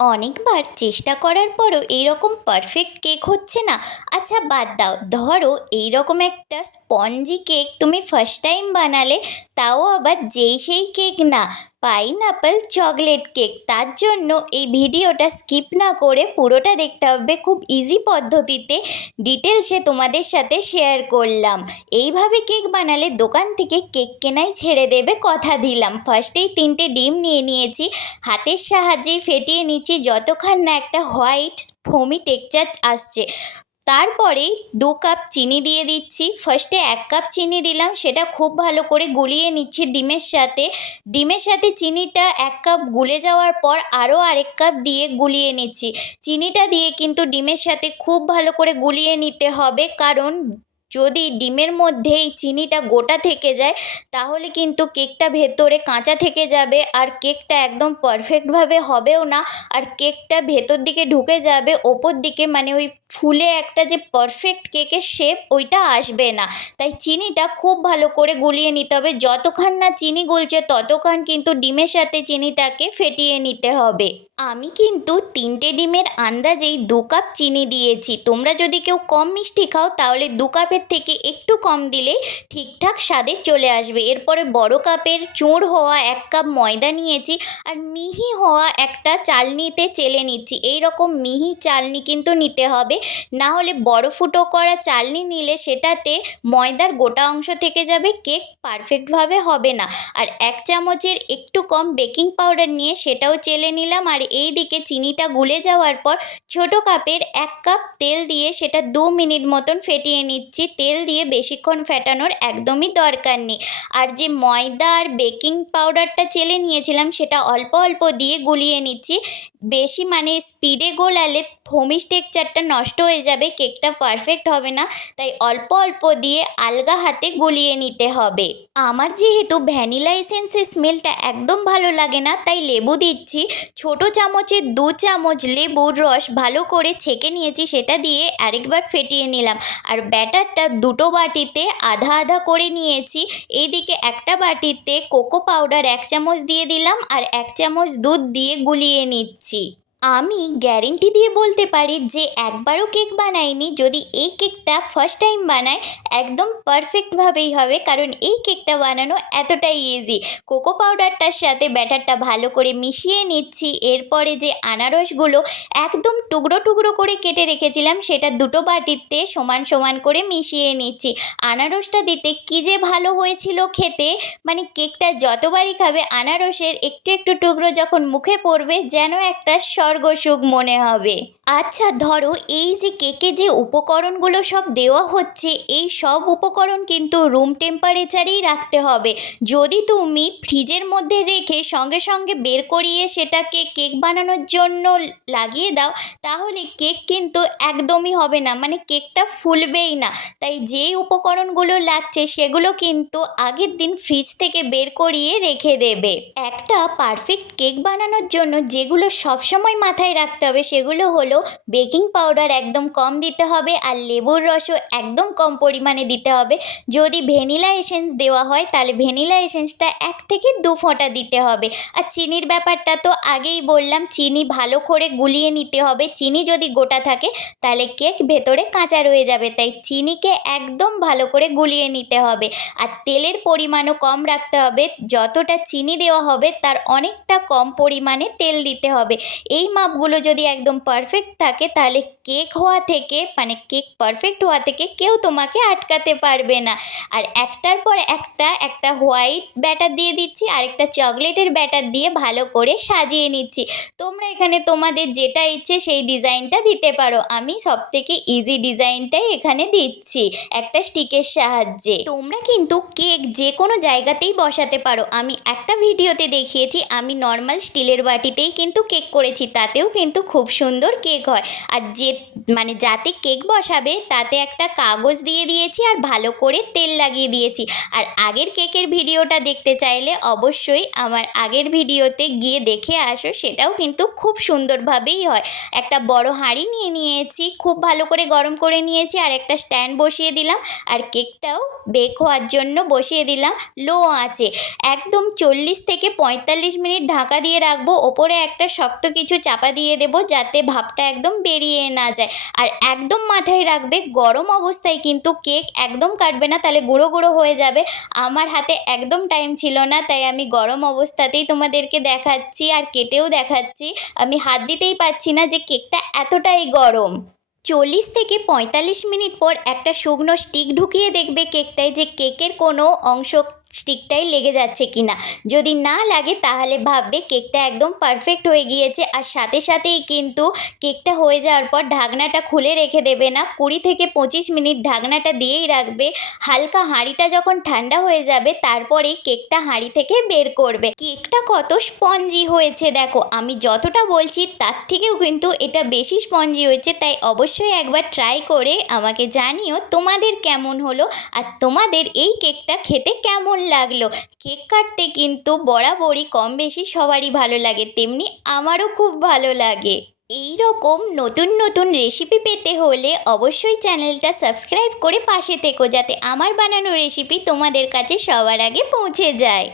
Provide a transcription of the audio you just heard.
অনেকবার চেষ্টা করার পরও এইরকম পারফেক্ট কেক হচ্ছে না। আচ্ছা বাদ দাও। ধরো এইরকম একটা স্পঞ্জি কেক তুমি ফার্স্ট টাইম বানালে, তাও আবার যেই সেই কেক না। Pineapple chocolate cake. তার জন্য এই ভিডিওটা স্কিপ না করে পুরোটা দেখতে হবে খুব ইজি পদ্ধতিতে। ডিটেলসে তোমাদের সাথে শেয়ার করলাম। এইভাবে কেক বানালে দোকান থেকে কেক কেনাই ছেড়ে দেবে কথা দিলাম। ফার্স্টেই তিনটে ডিম নিয়ে নিয়েছি। হাতের সাহায্যে ফেটিয়ে নিচ্ছি। যতক্ষণ না একটা হোয়াইট ফোমি টেক্সচার আসছে। তারপরে দু কাপ চিনি দিয়ে দিচ্ছি। ফার্স্টে এক কাপ চিনি দিলাম, সেটা খুব ভালো করে গুলিয়ে নিচ্ছি ডিমের সাথে। ডিমের সাথে চিনিটা এক কাপ গুলে যাওয়ার পর আরও আরেক কাপ দিয়ে গুলিয়ে নিচ্ছি। চিনিটা দিয়ে কিন্তু ডিমের সাথে খুব ভালো করে গুলিয়ে নিতে হবে, কারণ যদি ডিমের মধ্যে এই চিনিটা গোটা থেকে যায়, তাহলে কিন্তু কেকটা ভেতরে কাঁচা থেকে যাবে আর কেকটা একদম পারফেক্টভাবে হবেও না। আর কেকটা ভেতর দিকে ঢুকে যাবে, ওপর দিকে মানে ওই ফুলে একটা যে পারফেক্ট কেকের শেপ ওইটা আসবে না। তাই চিনিটা খুব ভালো করে গুলিয়ে নিতে হবে। যতক্ষণ না চিনি গলছে, ততক্ষণ কিন্তু ডিমের সাথে চিনিটাকে ফেটিয়ে নিতে হবে। আমি কিন্তু তিনটে ডিমের আন্দাজেই দু কাপ চিনি দিয়েছি। তোমরা যদি কেউ কম মিষ্টি খাও, তাহলে দু কাপের থেকে একটু কম দিলে ঠিকঠাক স্বাদে চলে আসবে। এরপরে বড় কাপের চোঁড় হওয়া এক কাপ ময়দা নিয়েছি আর মিহি হওয়া একটা চালনিতে চেলে নিচ্ছি। এই রকম মিহি চালনি কিন্তু নিতে হবে। না হলে বড় ফুটো করা চালনি নিলে সেটাতে ময়দার গোটা অংশ থেকে যাবে, কেক পারফেক্টভাবে হবে না। আর এক চামচের একটু কম বেকিং পাউডার নিয়ে সেটাও চেলে নিলাম আর এই দিকে চিনিটা গুলে যাওয়ার পর ছোট কাপের এক কাপ তেল দিয়ে সেটা দু মিনিট মতন ফেটিয়ে নিচ্ছি। তেল দিয়ে বেশিক্ষণ ফেটানোর একদমই দরকার নেই। আর যে ময়দা আর বেকিং পাউডারটা চেলে নিয়েছিলাম, সেটা অল্প অল্প দিয়ে গুলিয়ে নিচ্ছি। বেশি মানে স্পিডে গোলালে ফোমিস টেক্সচারটা নষ্ট হয়ে যাবে, কেকটা পারফেক্ট হবে না, তাই অল্প অল্প দিয়ে আলগা হাতে গুলিয়ে নিতে হবে। আমার যেহেতু ভ্যানিলা এসেন্সের স্মেলটা একদম ভালো লাগে না, তাই লেবু দিচ্ছি। ছোট চামচের দু চামচ লেবুর রস ভালো করে ছেঁকে নিয়েছি, সেটা দিয়ে আরেকবার ফেটিয়ে নিলাম। আর ব্যাটারটা দুটো বাটিতে আধা আধা করে নিয়েছি। এদিকে একটা বাটিতে কোকো পাউডার এক চামচ দিয়ে দিলাম আর এক চামচ দুধ দিয়ে গুলিয়ে নিচ্ছি। আমি গ্যারেন্টি দিয়ে বলতে পারি যে একবারও কেক বানাইনি। যদি এই কেকটা ফার্স্ট টাইম বানায় একদম পারফেক্টভাবেই হবে। কারণ এই কেকটা বানানো এতটাই ইজি কোকো পাউডারটার সাথে ব্যাটারটা ভালো করে মিশিয়ে নিচ্ছি। এরপরে যে আনারসগুলো একদম টুকরো টুকরো করে কেটে রেখেছিলাম, সেটা দুটো বাটিতে সমান সমান করে মিশিয়ে নিচ্ছি। আনারসটা দিতে কী যে ভালো হয়েছিল খেতে মানে কেকটা যতবারই খাবে, আনারসের একটু একটু টুকরো যখন মুখে পড়বে, যেন একটা স্বর্গসুখ মনে হবে আচ্ছা ধরো এই যে কেকে যে উপকরণগুলো সব দেওয়া হচ্ছে, এই সব উপকরণ কিন্তু রুম টেম্পারেচারেই রাখতে হবে। যদি তুমি ফ্রিজের মধ্যে রেখে সঙ্গে সঙ্গে বের করিয়ে সেটাকে কেক বানানোর জন্য লাগিয়ে দাও, তাহলে কেক কিন্তু একদমই হবে না মানে কেকটা ফুলবেই না। তাই যেই উপকরণগুলো লাগছে সেগুলো কিন্তু আগের দিন ফ্রিজ থেকে বের করিয়ে রেখে দেবে। একটা পারফেক্ট কেক বানানোর জন্য যেগুলো সবসময় মাথায় রাখতে হবে সেগুলো হলো বেকিং পাউডার একদম কম দিতে হবে আর লেবুর রসও একদম কম পরিমাণে দিতে হবে। যদি ভ্যানিলা এসেন্স দেওয়া হয় তাহলে ভ্যানিলা এসেন্সটা এক থেকে দু ফোঁটা দিতে হবে। আর চিনির ব্যাপারটা তো আগেই বললাম, চিনি ভালো করে গুলিয়ে নিতে হবে। চিনি যদি গোটা থাকে তাহলে কেক ভেতরে কাঁচা রয়ে যাবে, তাই চিনিকে একদম ভালো করে গুলিয়ে নিতে হবে। আর তেলের পরিমাণও কম রাখতে হবে, যতটা চিনি দেওয়া হবে তার অনেকটা কম পরিমাণে তেল দিতে হবে। এই মাপগুলো যদি একদম পারফেক্ট থাকে তাহলে কেক হওয়া থেকে মানে কেক পারফেক্ট হওয়া থেকে কেউ তোমাকে আটকাতে পারবে না। আর একটার পর একটা একটা হোয়াইট ব্যাটার দিয়ে দিচ্ছি আর একটা চকলেটের ব্যাটার দিয়ে ভালো করে সাজিয়ে নিচ্ছি। তোমরা এখানে তোমাদের যেটা ইচ্ছে সেই ডিজাইনটা দিতে পারো। আমি সব থেকে ইজি ডিজাইনটাই এখানে দিচ্ছি, একটা স্টিকের সাহায্যে। তোমরা কিন্তু কেক যে কোনো জায়গাতেই বসাতে পারো। আমি একটা ভিডিওতে দেখিয়েছি, আমি নর্মাল স্টিলের বাটিতেই কিন্তু কেক করেছি, তাতেও কিন্তু খুব সুন্দর কেক কেক হয়। আর যে মানে যাতে কেক বসাবে, তাতে একটা কাগজ দিয়ে দিয়েছি আর ভালো করে তেল লাগিয়ে দিয়েছি। আর আগের কেকের ভিডিওটা দেখতে চাইলে অবশ্যই আমার আগের ভিডিওতে গিয়ে দেখে আসো, সেটাও কিন্তু খুব সুন্দরভাবেই হয়। একটা বড় হাঁড়ি নিয়ে নিয়েছি, খুব ভালো করে গরম করে নিয়েছি আর একটা স্ট্যান্ড বসিয়ে দিলাম। আর কেকটাও বেক হওয়ার জন্য বসিয়ে দিলাম। লো আঁচে। একদম চল্লিশ থেকে পঁয়তাল্লিশ মিনিট ঢাকা দিয়ে রাখব। ওপরে একটা শক্ত কিছু চাপা দিয়ে দেবো, যাতে ভাপটা একদম বেরিয়ে না যায়। আর একদম মাথায় রাখবে, গরম অবস্থায় কিন্তু কেক একদম কাটবে না, তাহলে গুঁড়ো গুঁড়ো হয়ে যাবে। আমার হাতে একদম টাইম ছিল না, তাই আমি গরম অবস্থাতেই তোমাদেরকে দেখাচ্ছি আর কেটেও দেখাচ্ছি। আমি হাত দিতেই পারছি না যে কেকটা এতটাই গরম। চল্লিশ থেকে পঁয়তাল্লিশ মিনিট পর একটা শুকনো স্টিক ঢুকিয়ে দেখবে কেকটায় যে কেকের কোনো অংশ স্টিকটাই লেগে যাচ্ছে কি না যদি না লাগে, তাহলে ভাববে কেকটা একদম পারফেক্ট হয়ে গিয়েছে। আর সাথে সাথেই কিন্তু কেকটা হয়ে যাওয়ার পর ঢাকনাটা খুলে রেখে দেবে না। কুড়ি থেকে পঁচিশ মিনিট ঢাকনাটা দিয়েই রাখবে। হালকা হাঁড়িটা যখন ঠান্ডা হয়ে যাবে, তারপরেই কেকটা হাঁড়ি থেকে বের করবে। কেকটা কত স্পঞ্জি হয়েছে দেখো। আমি যতটা বলছি, তার থেকেও কিন্তু এটা বেশি স্পঞ্জি হয়েছে। তাই অবশ্যই একবার ট্রাই করে আমাকে জানিও তোমাদের কেমন হলো। আর তোমাদের এই কেকটা খেতে কেমন লাগল। কেক কাটতে কিন্তু বরাবরই কম বেশি সবারই ভালো লাগে, তেমনি আমারও খুব ভালো লাগে। এই রকম নতুন নতুন রেসিপি পেতে হলে অবশ্যই চ্যানেলটা সাবস্ক্রাইব করে পাশে থেকো, যাতে আমার বানানো রেসিপি তোমাদের কাছে সবার আগে পৌঁছে যায়।